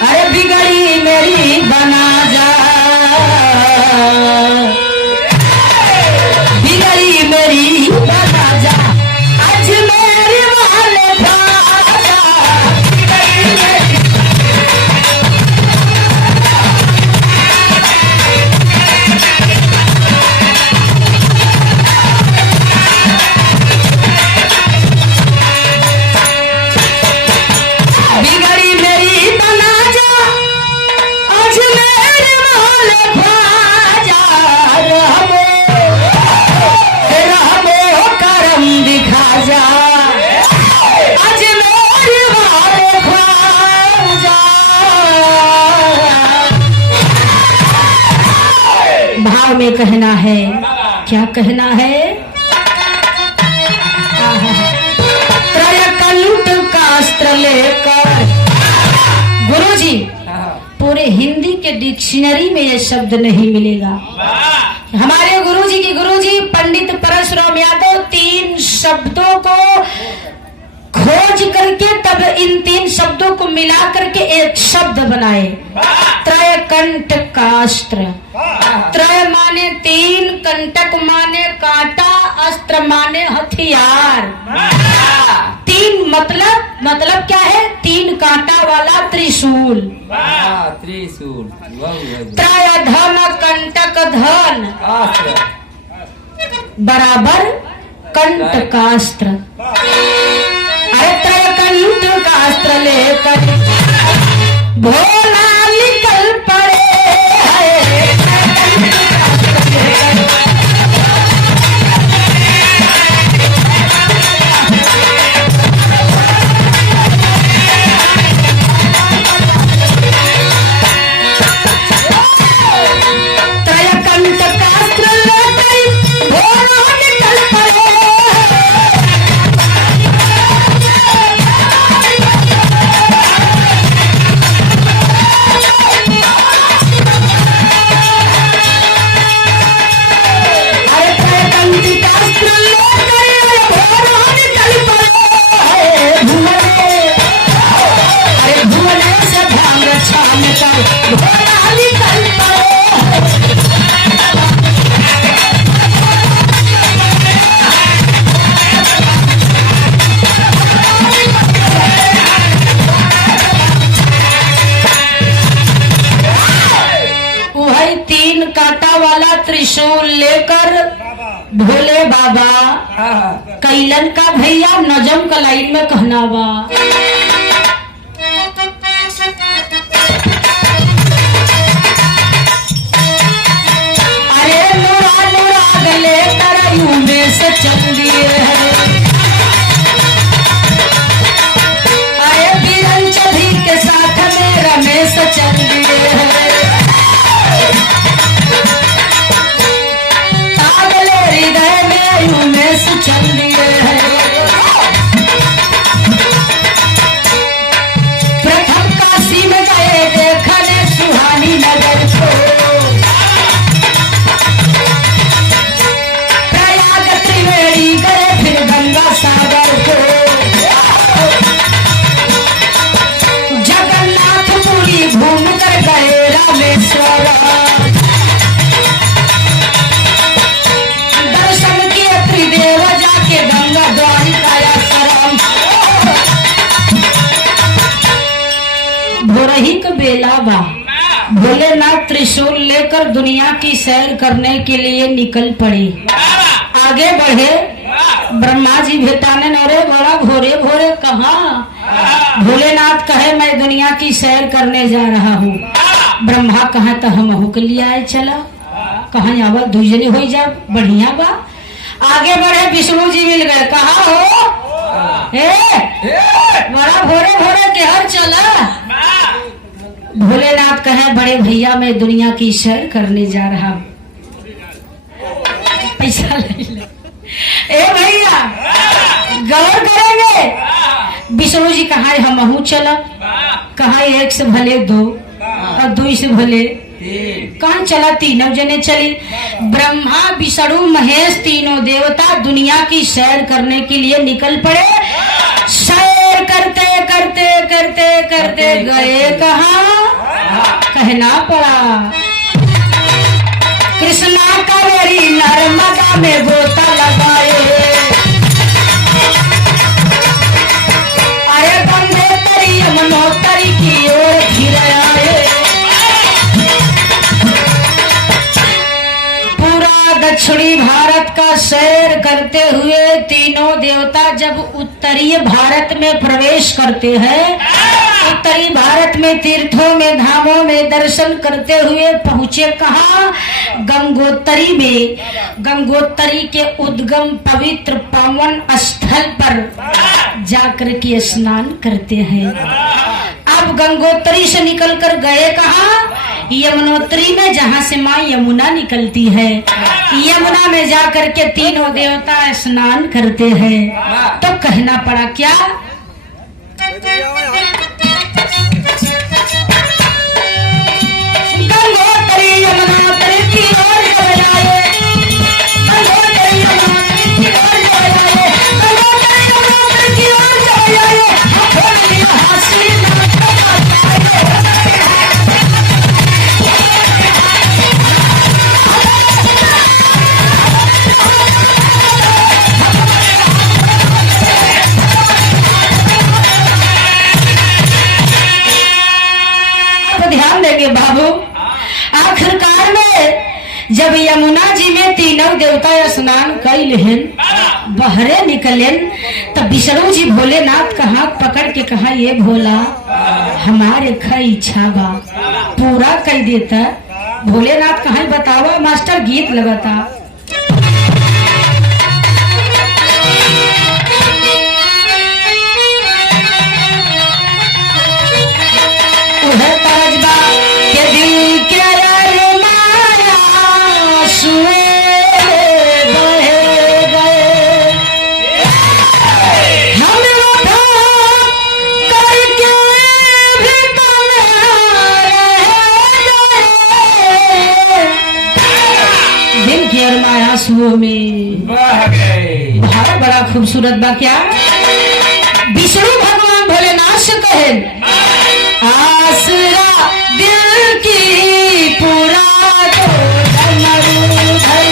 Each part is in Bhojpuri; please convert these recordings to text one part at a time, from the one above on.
अरे बिगड़ी मेरी बना जा, बिगड़ी मेरी बना जा, अजमेर वाले बाजा, बिगड़ी मेरी। बिगड़ी मेरी बना जा, अजमेर वाले बाजा, रहमो करम दिखा जा, अजमेर वाले बाजा। भाव में कहना है, क्या कहना है? त्रयकंठ का अस्त्र लेकर, गुरुजी पूरे हिंदी के डिक्शनरी में यह शब्द नहीं मिलेगा। हमारे गुरुजी पंडित परशुराम यादव 3 शब्दों को खोज करके तब इन 3 शब्दों को मिला करके एक शब्द बनाए, त्रयकंठ का अस्त्र। त्रय माने 3, कंटक माने कांटा, अस्त्र माने हथियार। 3 मतलब क्या है? 3 कांटा वाला त्रिशूल। त्रिशूल। त्रय धन कंटक धन बराबर कंठ का अस्त्र। अरे त्रयकंठ का अस्त्र लेकर भोला निकल पड़े, त्रयकंठ का अस्त्र लेकर भोला निकल पड़े। त्रिशूल लेकर भोले बाबा कैलन का भैया नजम का लाइन में कहना बा। अरे नुरा नुरा गले तरयू में से चल दिए है, अरे बीरन चढ़ी के साथ में रमेश चल दिए है, उमेश चल दिए है। प्रथम काशी में गए देखने सुहानी नगर को, प्रयाग त्रिवेणी गए फिर गंगा सागर को, जगन्नाथपुरी घूम कर गए रामेश्वर, देव जाके गंगा द्वारिकाया सरम। भोरही का बेला बा, भोलेनाथ त्रिशूल लेकर दुनिया की सैर करने के लिए निकल पड़े। आगे बढ़े, ब्रह्मा जी भेटाने, अरे बड़ा भोरे भोरे कहाँ? भोलेनाथ कहे मैं दुनिया की सैर करने जा रहा हूँ। ब्रह्मा कहा तो हम के लिए आए, चला कहा आवा दूजने हो जा, बढ़िया बा। आगे बढ़े, विष्णु जी मिल गए, कहा हो बड़ा भोरे भोरे के हर चला। भोलेनाथ कहे बड़े भैया मैं दुनिया की सैर करने जा रहा हूँ, पैसा ले ले। ए भैया गौर करेंगे। विष्णु जी कहा हम चला, कहा 1 से भले 2 और 2 से भले कहाँ चला, 3 जने चली। ब्रह्मा विष्णु महेश तीनों देवता दुनिया की सैर करने के लिए निकल पड़े। सैर करते करते करते करते गए कहाँ, कहना पड़ा कृष्णा कावेरी नर्मदा में गोता लगाए, अरे गंगोत्री यमुनोत्री की ओर फिर आए। पूरा दक्षिणी भारत का सैर करते हुए तीनों देवता जब उत्तरीय भारत में प्रवेश करते हैं, उत्तरी भारत में तीर्थों में धामों में दर्शन करते हुए पहुंचे कहाँ, गंगोत्री में। गंगोत्री के उद्गम पवित्र पावन स्थल पर जाकर के स्नान करते हैं। अब गंगोत्री से निकलकर गए कहाँ, यमुनोत्री में, जहाँ से माँ यमुना निकलती है। यमुना में जाकर के तीनों देवता स्नान करते हैं। तो कहना पड़ा क्या, गंगोत्री यमुनोत्री की ओर चले आए, गंगोत्री यमुनोत्री की ओर चले आए, गंगोत्री यमुनोत्री की ओर चले आए। ध्यान देंगे बाबू, आखिरकार में जब यमुना जी में तीनों देवता स्नान कैलेन, बहरे निकलेन, तब विष्णु जी भोलेनाथ का हाथ पकड़ के कहा, ये भोला हमारे खई इच्छा बा पूरा कर देता। भोलेनाथ कहा, बतावा मास्टर, गीत लगाता। के दिल के अरमाया सुए बहे गए, हम वफा करके भी कम रह गए। दिल के अरमाया सुओं में बह गए। बड़ा खूबसूरत बा क्या। विष्णु भगवान भोलेनाथ से कहे, आसरा दिल की पूरा दो डमरू धर।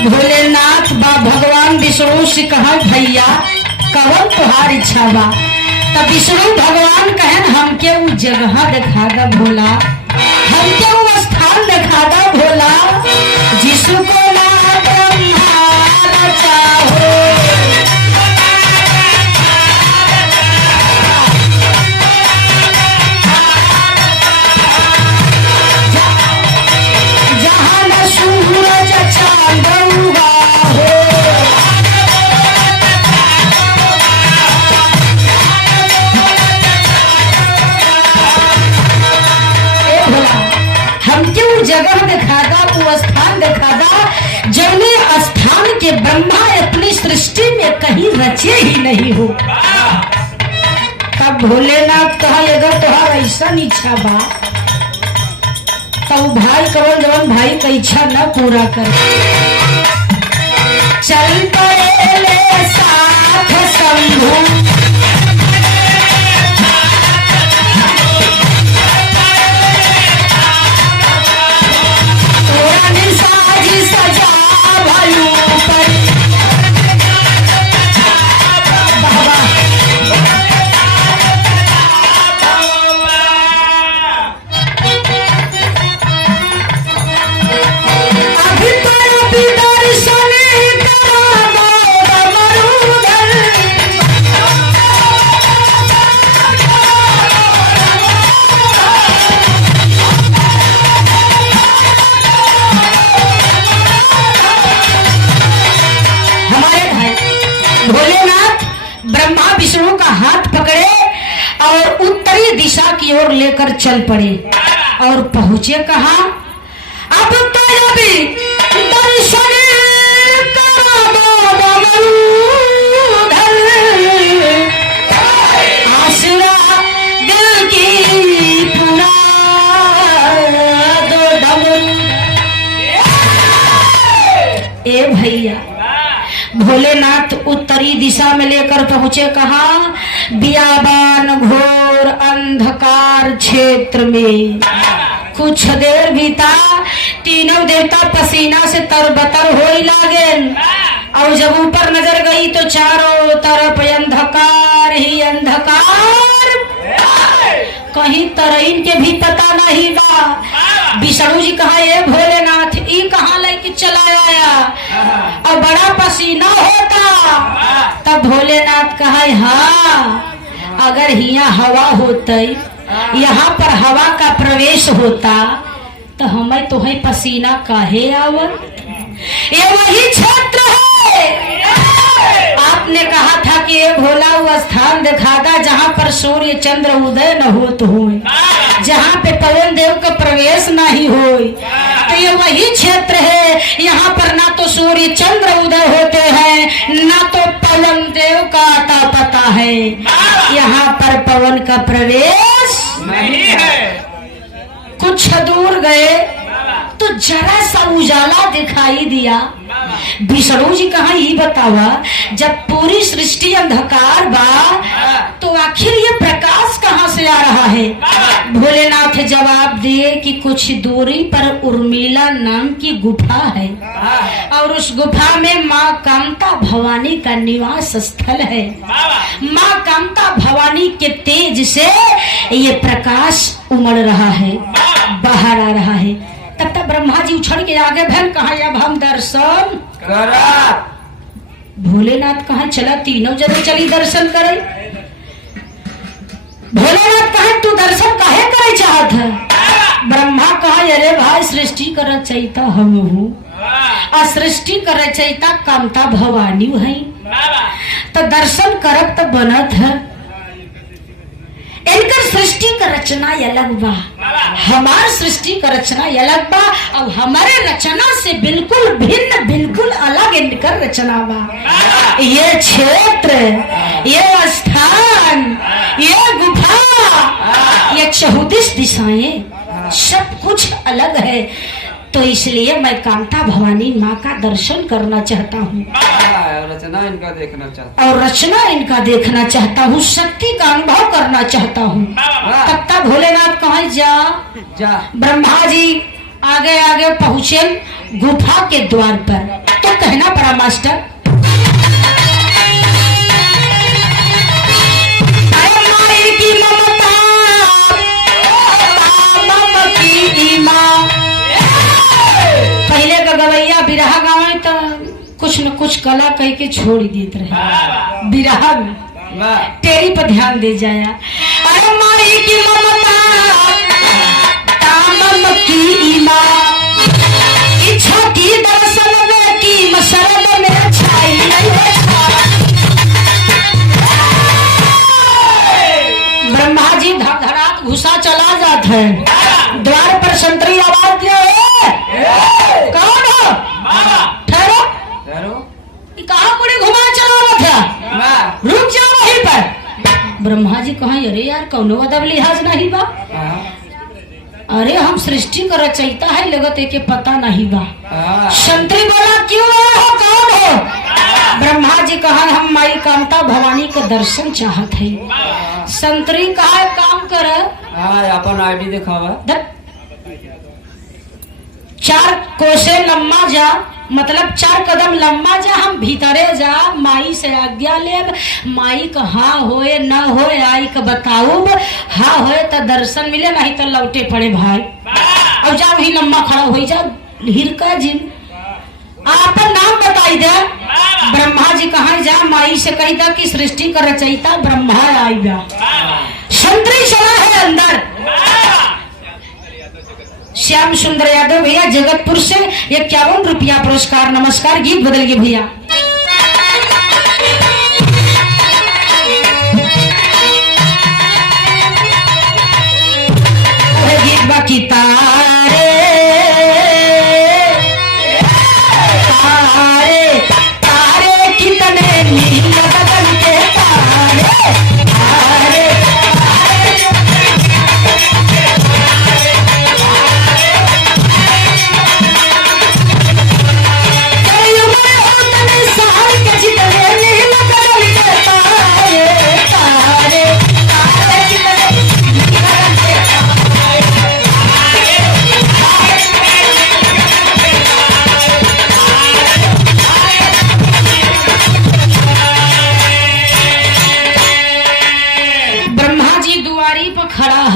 भोलेनाथ बा भगवान विष्णु से कहा, भैया कवन तुहार इच्छा बा। तब विष्णु भगवान कहन, हमके वो जगह दिखा दा भोला, हमके वो स्थान दिखा दा भोला, जिसको ना ब्रह्मा चाहो। जहाँ न सूरज चांद उगा हो, हमके वो जगह दिखा दा, वो स्थान दिखा दा, जौने स्थान के ब्रह्मा अपनी सृष्टि में कहीं रचे ही नहीं हो। तब भोलेनाथ कहा, अगर तुहार ऐसा इच्छा बा तब भाई कवन जवन भाई का इच्छा न पूरा कर, चल पड़े साथ शंभू। सजा भालू पर अभी तो भोलेनाथ ब्रह्मा विष्णु का हाथ पकड़े और उत्तरी दिशा की ओर लेकर चल पड़े और पहुंचे कहा, अब तो अभी दर्शन करा दो दमोदर, आसरा दिल की पुरा दो डमरू। ए भैया, भोलेनाथ उत्तरी दिशा में लेकर पहुंचे कहा, बियाबान घोर अंधकार क्षेत्र में। कुछ देर बीता, तीनों देवता पसीना से तरबतर होई लागे और जब ऊपर नजर गई तो चारों तरफ अंधकार ही अंधकार, कहीं तरईन के भी पता नहीं बा। विष्णु जी कहा, ये भोलेनाथ ई कहाँ लेके चला आया और बड़ा पसीना होता। तब भोलेनाथ कहा, हाँ अगर यहाँ हवा होते, यहाँ पर हवा का प्रवेश होता तो हमें तो है पसीना काहे आवत। ये वही क्षेत्र है। आपने कहा था कि ये भोला वो स्थान दिखाता जहाँ पर सूर्य चंद्र उदय न होत हो, जहाँ पे पवन देव का प्रवेश नहीं हो। तो ये वही क्षेत्र है, यहाँ पर ना तो सूर्य चंद्र उदय होते हैं, ना तो पवन देव का आता पता है। यहाँ पर पवन का प्रवेश नहीं है। कुछ दूर गए तो जरा सा उजाला दिखाई दिया। विष्णु जी कहा, ये बतावा जब पूरी सृष्टि अंधकार बा तो आखिर ये प्रकाश कहाँ से आ रहा है। भोलेनाथ जवाब दिए कि कुछ दूरी पर उर्मिला नाम की गुफा है और उस गुफा में माँ कामता भवानी का निवास स्थल है। माँ कामता भवानी के तेज से ये प्रकाश उमड़ रहा है, बाहर आ रहा है। तब तक ब्रह्मा जी उछल के आगे भैन कहा, अब हम दर्शन करा। भोलेनाथ कहा, चला तीनों जने चली दर्शन करे। भोलेनाथ कहा, तू दर्शन काहे करे चाहत है। ब्रह्मा कहा, अरे भाई सृष्टि कर रचयिता हम हूँ और सृष्टि कर रचयिता कामता भवानी है, तो दर्शन करब तो बनत है। इनका सृष्टि का रचना अलग बा, हमार सृष्टि का रचना अलग बा और हमारे रचना से बिल्कुल भिन्न, बिल्कुल अलग इनका रचना बा। ये क्षेत्र, ये स्थान, ये गुफा, ये 34 दिशाएं, सब कुछ अलग है। तो इसलिए मैं कामता भवानी माँ का दर्शन करना चाहता हूँ और रचना इनका देखना चाहता और रचना इनका देखना चाहता हूँ, शक्ति का अनुभव करना चाहता हूँ। तब तक भोलेनाथ कहा, जा। ब्रह्मा जी आगे आगे पहुँचे गुफा के द्वार पर। तो कहना पड़ा, मास्टर की ममता की माँ। पहले का गवैया बिरहा गावे तो कुछ न कुछ कला कह के छोड़ देते रहे। बिरहा में तेरी पर ध्यान दे जाया। अरे माई की ममता तामम की माँ, इच्छा की दर्शन में की मशरद में छाई नहीं है। ब्रह्मा जी धड़धड़ात घुसा चला जाता है। द्वार पर संतरी आवाज दिया, कौन हो? ठहरो, कहाँ पूरी घुमा चला था, रुक जाओ वहीं पर। ब्रह्मा जी कहा, अरे यार कौनो अदब लिहाज नहीं बा। अरे हम सृष्टि का रचयिता है, लगत है कि पता नहीं बा। संतरी बोला, क्यों हो, कौन हो? ब्रह्मा जी कहा, हम माई कामता भवानी के दर्शन चाहत है। संतरी कहा, काम कर अपन आईडी दिखावा। 4 कोसे लम्बा जा, मतलब 4 कदम लम्बा जा, हम भीतरे जा, माई से आज्ञा लेब। माई का हाँ होए न होए आई का बताऊ, हाँ होए तो दर्शन मिले, नहीं तो लौटे पड़े भाई। और जा वही लम्बा खड़ा हो जा, हिरका जी आपन नाम बताई दे। ब्रह्मा जी कहा, जा माई से कही था कि सृष्टि का रचयिता ब्रह्मा आएगा। संतरी चला है अंदर। श्याम सुंदर यादव भैया जगतपुर से 51 रुपया पुरस्कार। नमस्कार, गीत बदल गए भैया।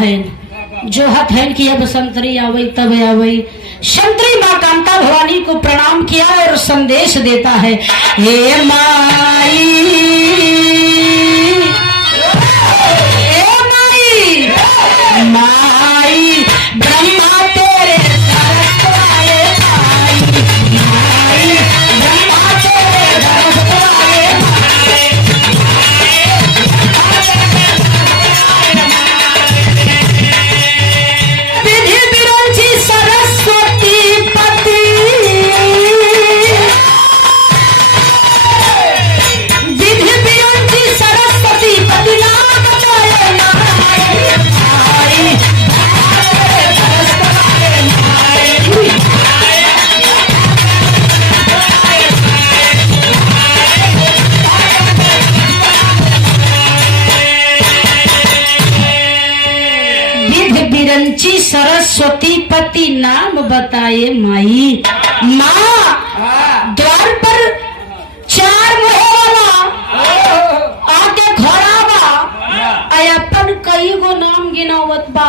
है जो हत है कि अब संतरी आवई तब आवई। संतरी माँ कांता भवानी को प्रणाम किया और संदेश देता है, हे माई, हे माई, माई ब्रह्मा तेरे दरस को आए, माई ब्रह्मा तेरे दरस को आए। विधि विरंची सरस्वती पति, विधि विरंची सरस्वती पति नाम बताए माई, माई दरस को आए माई। विधि विरंची सरस्वती पति नाम बताए माई। माँ द्वार पर 4 मोहे वाला आके खड़ा बा, अपन कई गो नाम गिनावत बा।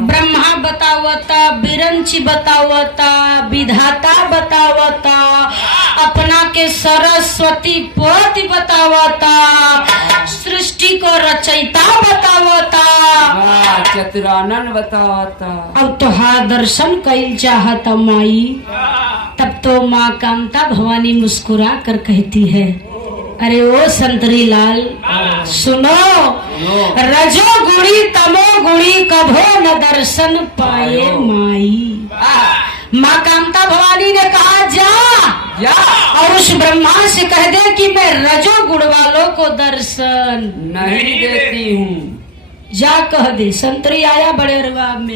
ब्रह्मा बतावता, विरंची बतावता, विधाता बतावता, अपना के सरस्वती पति बतावता, सृष्टि को रचयिता बतावता, चतुरानन बतावता। अब तुहार दर्शन कईल चाहता माई। तब तो माँ कांता भवानी मुस्कुरा कर कहती है, अरे ओ संतरी लाल सुनो, रजो गुणी तमो गुणी कभो न दर्शन पाए माई। माँ कांता भवानी ने कहा जा और उस ब्रह्मा से कह दे कि मैं रजो गुण वालों को दर्शन नहीं देती हूँ। जा कह दे। संतरी आया बड़े रुआब में,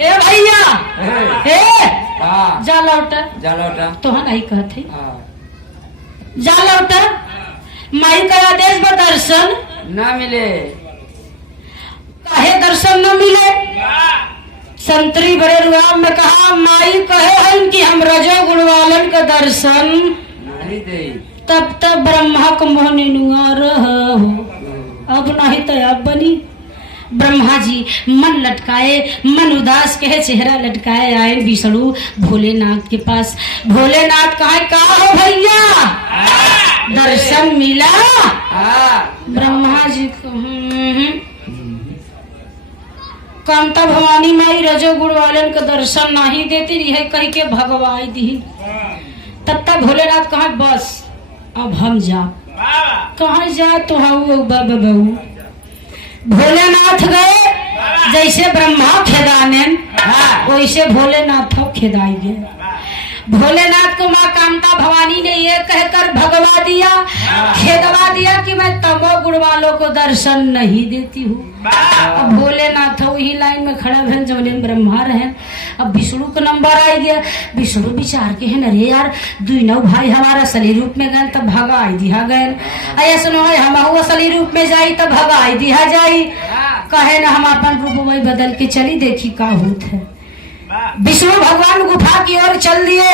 ए भैया जा लौटा, जा लौटा। तो हाँ नहीं कहते जा लौटा। माई का आदेश पर दर्शन न मिले, कहे दर्शन न मिले। संतरी बड़े रुआब में कहा, माई कहे हैं कि हम रजो गुण वालन का दर्शन नहीं दे। तब तक ब्रह्मा को मोहनी नुआ रहो, अब नहीं तो अब बनी। ब्रह्मा जी मन लटकाए, मन उदास कहे, चेहरा लटकाए आए विष्णु भोलेनाथ के पास। भोलेनाथ कहा हो भैया दर्शन मिला? ब्रह्मा जी को कांता भवानी माई रजो गुण वालन का दर्शन नहीं देती रही है कह के भगवाई दी। तब तक भोलेनाथ कहा बस अब हम जा। कहा जा तो बहू। भोलेनाथ गए, जैसे ब्रह्मा खेदाने वैसे भोलेनाथ खेदाई गए। भोलेनाथ को माँ कांता भवानी ने ये कहकर भगवा दिया, खेदवा दिया कि मैं तमो गुण वालों को दर्शन नहीं देती हूँ। अब भोलेनाथ वही लाइन में खड़ा है जौने ब्रह्मा रहे। अब विष्णु का नंबर आ गया। विष्णु विचार के है, अरे यार दुनों भाई हमारा असली रूप में गए तब भगाई दिया गए, ऐसा न हम असली रूप में जाई तब भगाई दिया जाई। कहे न हम अपन रूप वही बदल के चली, देखी का होत है। विष्णु भगवान गुफा की ओर चल दिए,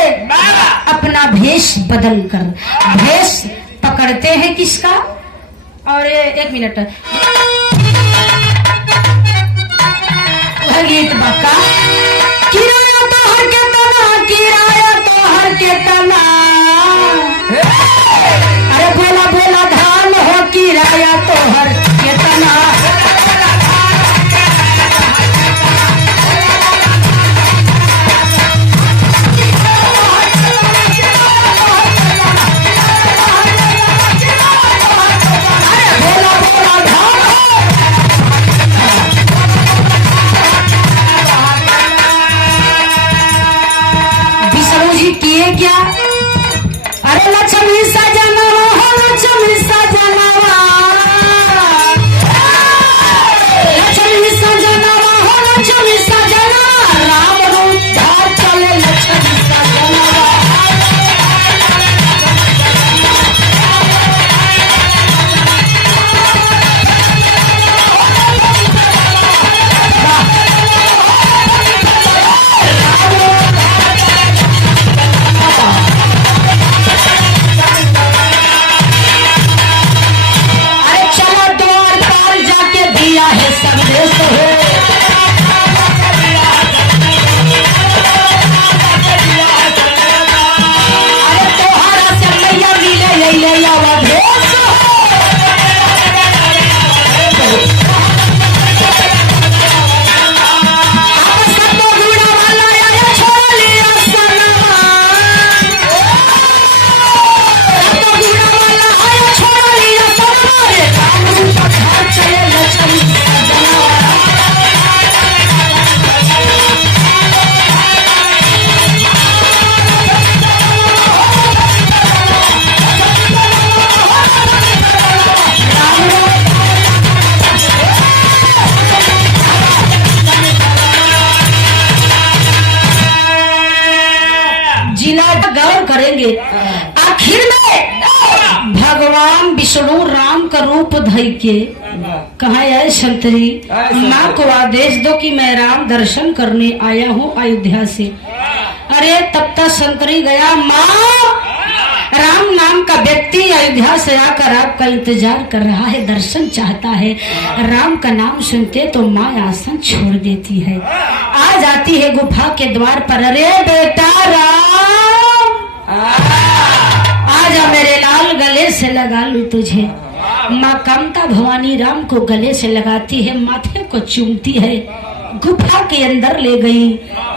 अपना भेष बदल कर। भेष पकड़ते हैं किसका? और एक मिनट गीत बका, किराया तो हर के तना, किराया तो हर के तना। अरे बोला बोला धान हो, किराया तो हर के तना। किए क्या? अरे लक्ष्मी सजन हो, लक्ष्मी विष्णु राम का रूप धई के कहा है संतरी माँ को आदेश दो कि मैं राम दर्शन करने आया हूँ अयोध्या से। अरे तब तक संतरी गया, माँ राम नाम का व्यक्ति अयोध्या से आकर आपका इंतजार कर रहा है, दर्शन चाहता है। राम का नाम सुनते तो माँ आसन छोड़ देती है, आ जाती है गुफा के द्वार पर। अरे बेटा राम आजा मेरे लाल, गले से लगा लूं तुझे। माँ कामता भवानी राम को गले से लगाती है, माथे को चूमती है, गुफा के अंदर ले गई।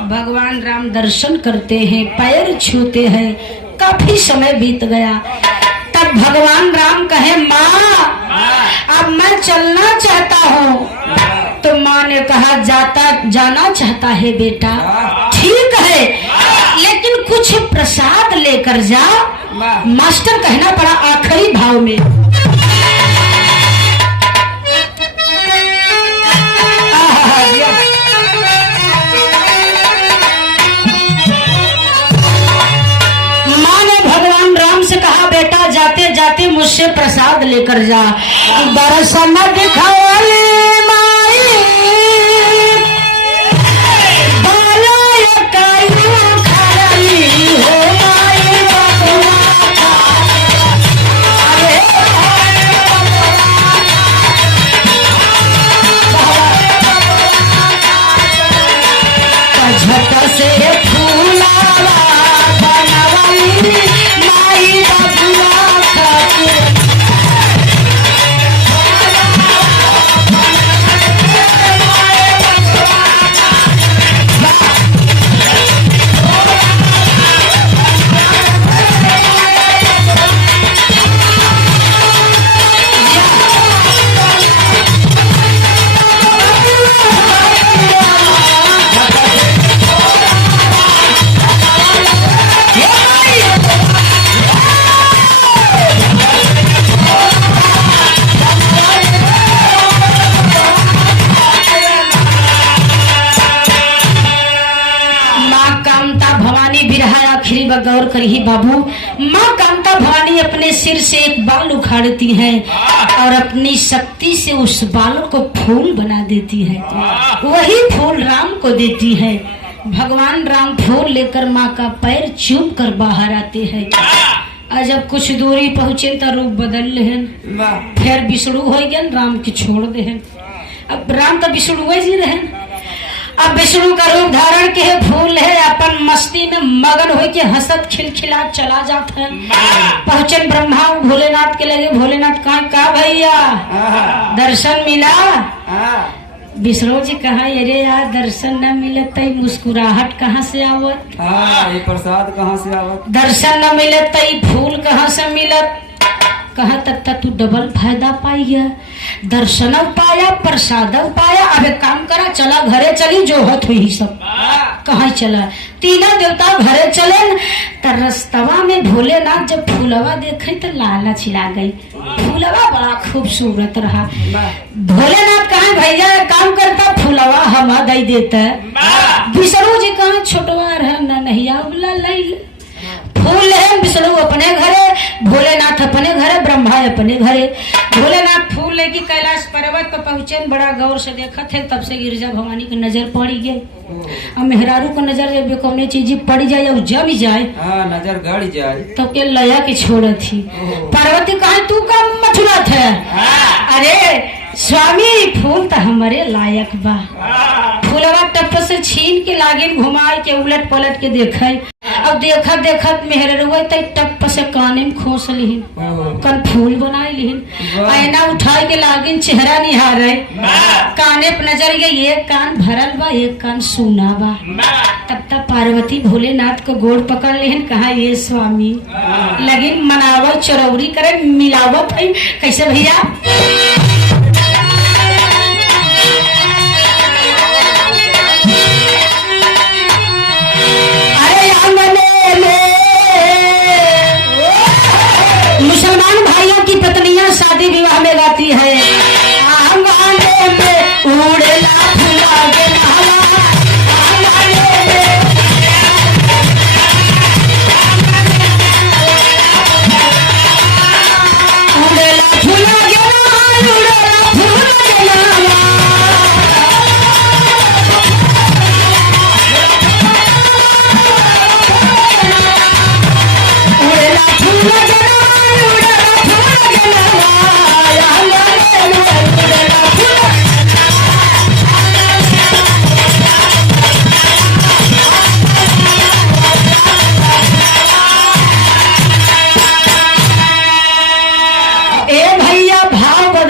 भगवान राम दर्शन करते हैं, पैर छूते हैं। काफी समय बीत गया, तब भगवान राम कहे, माँ अब मैं चलना चाहता हूँ। तो माँ ने कहा, जाना चाहता है बेटा, ठीक है, लेकिन कुछ प्रसाद लेकर जा। मास्टर कहना पड़ा आखिरी भाव में। बेटा जाते जाते मुझसे प्रसाद लेकर जा। दर्शन दिखाओ माई, हो माई झट से फूलावा बनवाई माई बबुआ खातिर। गौर करिए बाबू, माँ कामता भवानी अपने सिर से एक बाल उखाड़ती है और अपनी शक्ति से उस बाल को फूल बना देती है। वही फूल राम को देती है। भगवान राम फूल लेकर माँ का पैर चूम कर बाहर आते हैं। और जब कुछ दूरी पहुँचे तो रूप बदल लेहन, फिर विष्णु हो गए, राम के छोड़ देहन। अब राम तो विष्णु जी रहे, अब विष्णु का रूप धारण के फूल है, अपन मस्ती में मगन हो के हंसत खिलखिला चला जाता है। पहुंचे ब्रह्मा भोलेनाथ के लगे, भोलेनाथ कहा भैया दर्शन मिला? विष्णु जी कहा, अरे यार दर्शन न मिले तो मुस्कुराहट कहाँ से आवत, ये प्रसाद कहाँ से आवत, दर्शन न मिले तो फूल कहाँ से मिलत। कहा तब तक तू डबल फायदा पाई गया, दर्शन पाया प्रसाद पाया। अब एक काम करा, चला घरे चली, जो हत हुई सब। कहाँ चला? तीनों देवता घरे चले। तो रस्तवा में भोलेनाथ जब फूलवा देखे तो लाला छिला गई। फूलवा बड़ा खूबसूरत रहा। भोलेनाथ कहा, भैया काम करता फूलवा हम दे देता। विष्णु जी कहा, छोटवा रहा न नहिया लई फूल है। विष्णु अपने घरे, भोलेनाथ अपने घरे, ब्रह्मा अपने घरे। भोलेनाथ फूल लेके कैलाश पर्वत पर पहुंचे, बड़ा गौर से देखा थे। तब से गिरजा भवानी की नजर पड़ी गई। अब मेहरारू को नजर जब कौन चीज पड़ जाए और जब जाए नजर गड़ जाए तो के लया के छोड़ थी। पार्वती कहा, तू का मथुरा थे? अरे स्वामी फूल तो हमारे लायक बा। फूलवा टप से छीन के लागे घुमा के उलट पलट के देखे। अब देखत देखत मेहररुआ टप से काने में खोस लिहिन, कन फूल बनाए लिहिन। आईना उठाए के लागिन चेहरा निहारे, काने पे नजर गई, एक कान भरल बा एक कान सूना बा। तब तक पार्वती भोलेनाथ को गोड़ पकड़ लिहिन। कहा, ये स्वामी लगिन मनावत चरौरी करे मिलावत है। कैसे भैया? मुसलमान भाइयों की पत्नियां शादी विवाह में गाती है, आंगने में उड़ेला फूला गे माला, आंगने में उड़ेला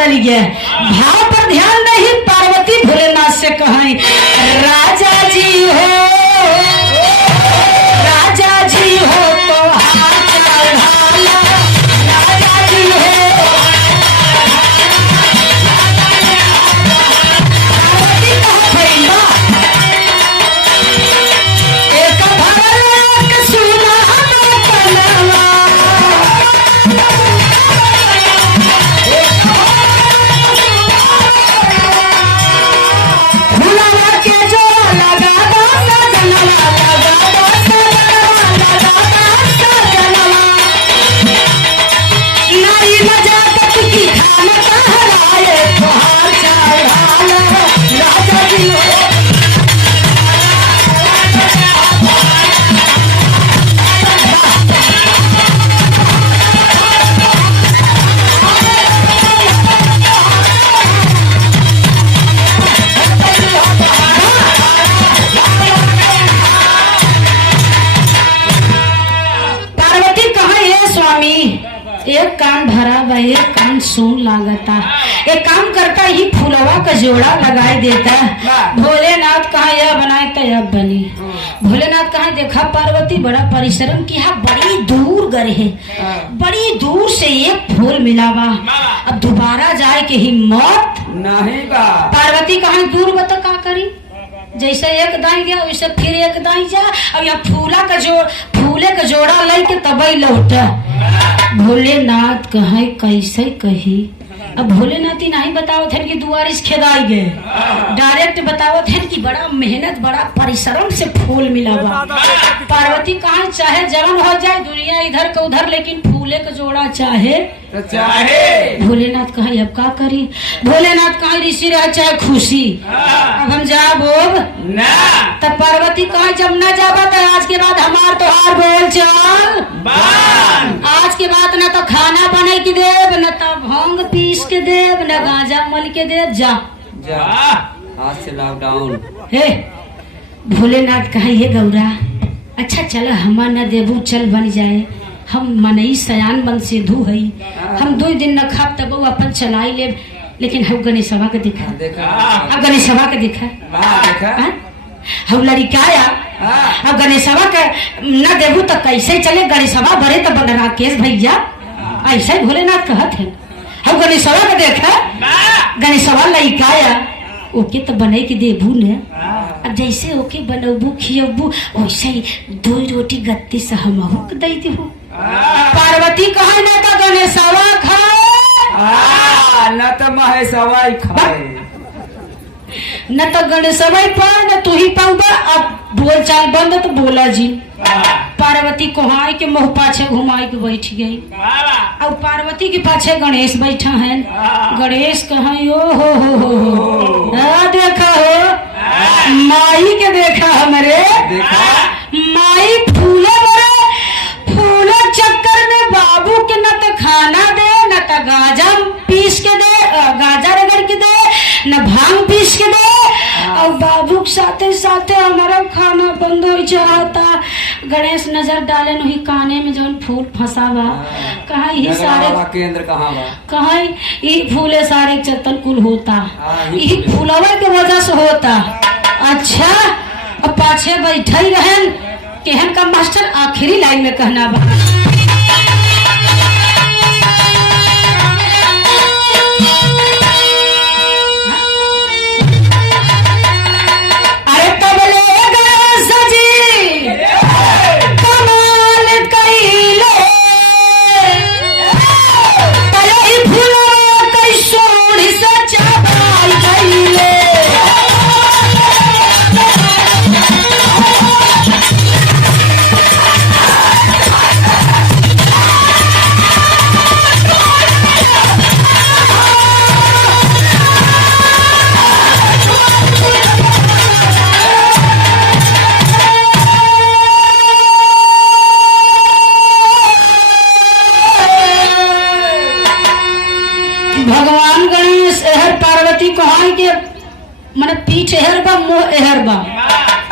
चली गए। भाव पर ध्यान नहीं, पार्वती भोलेनाथ से कहें राजा जी हो, राजा जी हो तो हाथ चढ़ाला, राजा जी हो। पार्वती कहाँ गई बा? एक भरत सुना कलवा, भुलावा के जो लगा दो सजनवा, लगा दो सजनवा, लगा दो सजनवा। नारी नजाकत की खान कहलाए, तुहार चढ़ाला, राजा जी हो। पार्वती कहा ये स्वामी, एक कान भरा व एक कान सुन लागता, एक काम करता ही फूलवा का जोड़ा लगाई देता। भोलेनाथ कहा यह बनाए तो अब बनी। भोलेनाथ कहा देखा पार्वती बड़ा परिश्रम किया, बड़ी दूर गए है, बड़ी दूर से एक फूल मिलावा, अब दोबारा जाए के हिम्मत नहीं बा। पार्वती कहा दूर बता का करी, जैसे एक दाई गया वैसे फिर एक दाई जा, अब यहाँ फूले का जोड़ा लेके तबई लौट। भोलेनाथ कहे कैसे कही, अब भोलेनाथ ही नहीं बतावत है कि दुआरिस खेदाई गए, डायरेक्ट बतावत है कि बड़ा मेहनत बड़ा परिश्रम से फूल मिला बा। पार्वती कहा चाहे जलन हो जाए दुनिया इधर का उधर, लेकिन फूले का जोड़ा चाहे तो चाहे। भोलेनाथ कहा अब का करी, भोलेनाथ कहा ऋषि रह चाहे खुशी, अब हम जा बोब ना। तब पार्वती कहा जब न जाबा तो आज के बाद हमार तोहार बोल चल बान। आज के बाद न तो खाना बने के देव, न तो भांग पीस के देव, न गांजा मल के देव, जा जा आज से लॉकडाउन। हे भोलेनाथ कहा ये गौरा अच्छा चल हमार न देबू चल बन जाए, हम मनई सयान बन से धू हई, हम 2 दिन न खाब तब अपन चलाई ले, लेकिन हम गणेशवा के देखा, देखा अब गणेशवा के देखा, देखा हाँ? हम लड़िकाया, अब गणेशवा के न देबू तो कैसे चले, गणेशवा बड़े तो बन राकेश भैया, ऐसा ही भोलेनाथ कहत है। हम गणेशवा के देखा, गणेशवा लड़िकाया ओके तो बने के देबू ने, अब जैसे ओके बनबू खियबू वैसे ही 2 रोटी गत्ती से हमहू के दे देबू। पार्वती कहा ना तो गणेशवा खाए, न तो महेशवा खाए, न तो गणेशवा पाए न तू ही पाऊबा। अब बोल चाल बंद तो बोला जी। पार्वती कोहाई के मुँह पाछे घुमाई के बैठ गई, अब पार्वती के पाछे गणेश बैठा है। गणेश कहा ओ हो देखा हो माई के देखा हमारे माई फूले बड़े फूले चक्कर में बाबू के न तो खाना दे न तो गाजा पीस के दे, गाजा रगड़ के दे, न भांग पीस के दे, और बाबू के साथे साथे हमारा खाना बंद हो जाता। गणेश नजर डाले नहीं काने में जौन फूल फंसावा, कहा ये सारे केंद्र कहाँ बा, कहा ये फूले सारे चतल कुल होता, ये फूलवा के वजह से होता। अच्छा अब पाछे बैठे ही रहन केहन का मास्टर आखिरी लाइन में कहना बा, अरे तब ले गणेश जी कमाल कइले, तले फूलवा कई सोढ़ी से चबाई गइले। भगवान गणेश एहर पार्वती को हाय के मन पीठ एहर बा मुंह एहर बा,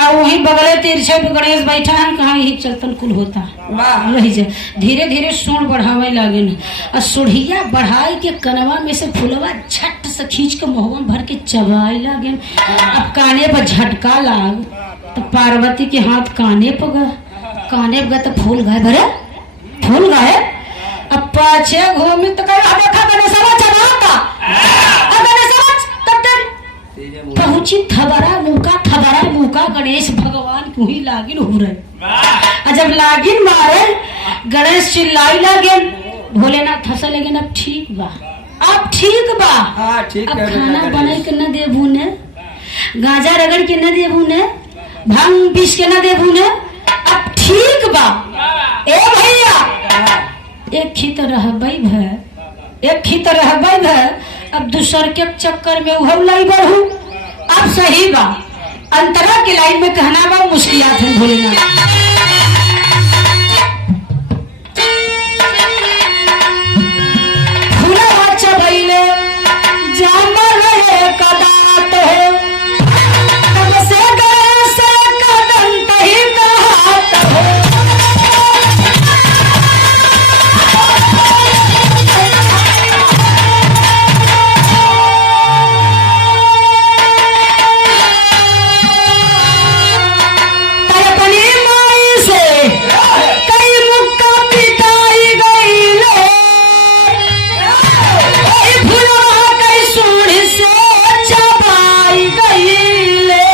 वही बगले तिरछे पे गणेश बैठा है, कहाँ यही चलतन कुल होता वाह रही जाए। धीरे धीरे सूढ़ बढ़ावे लागे और सुढ़िया बढ़ाई के कनवा में से फुलवा झट से खींच के मुहवा भर के चबाए लागे। अब काने पर झटका लाग तो पार्वती के हाथ काने पर गए तो फूल गए भरे फूल गए। अब पाछे घूमी तो कहा देखा गणेशवा चबाता तेरे मुंह पहुंची थबरा मुका गणेश भगवान को ही लागिन हो रहे। जब लागिन मारे गणेश चिल्लाई लागे, भोलेनाथ हंसा लगे। अब ठीक बा अब ठीक बा। हाँ ठीक अब है खाना बेटा बना गणेश। के न देबू ने, गांजा रगड़ के न देबू ने, भांग पीस के न देबू ने। अब ठीक बा। ए भैया एक ही तो रहबई भै, एक ही तो रहबई भै। अब दूसर के चक्कर में उहम लाई बढ़ू। अब सही बा अंतरा के लाइन में कहना बा मुश्किलात है भोलेनाथ। फूलवा चबैले जामल है कदात हो, तब से गए से कदम तही कहात हो। अपनी माई से कई मुक्का पिटाई गईले, फुलवा कई सूढ़ से चबाई गईले।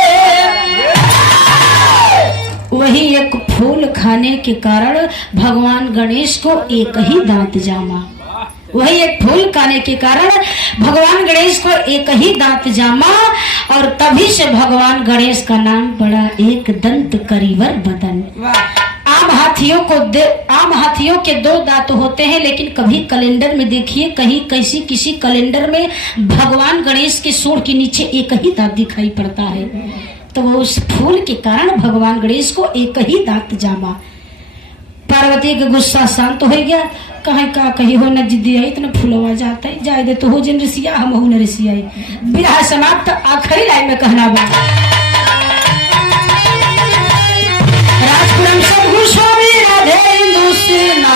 वही एक फूल खाने के कारण भगवान गणेश को एक ही दांत जामा। वही एक फूल खाने के कारण भगवान गणेश को एक ही दांत जामा और तभी से भगवान गणेश का नाम पड़ा एक दंत करीवर बदन। वाह आम हाथियों के दो दांत होते हैं, लेकिन कभी कैलेंडर में देखिए कहीं किसी कैलेंडर में भगवान गणेश के सूंड के नीचे एक ही दांत दिखाई पड़ता है। तो वो उस फूल के कारण भगवान गणेश को एक ही दांत जामा। पार्वती का गुस्सा शांत हो गया। कहीं का कही हो न जिद्दी आई इतना फूलवा जाता है जाए दे तो हो जिन ऋषिया हम हो न ऋषिया। विवाह समाप्त। आखिरी लाइन में कहना बा राजपुरम सदगुरु स्वामी राधे इंदु सेना।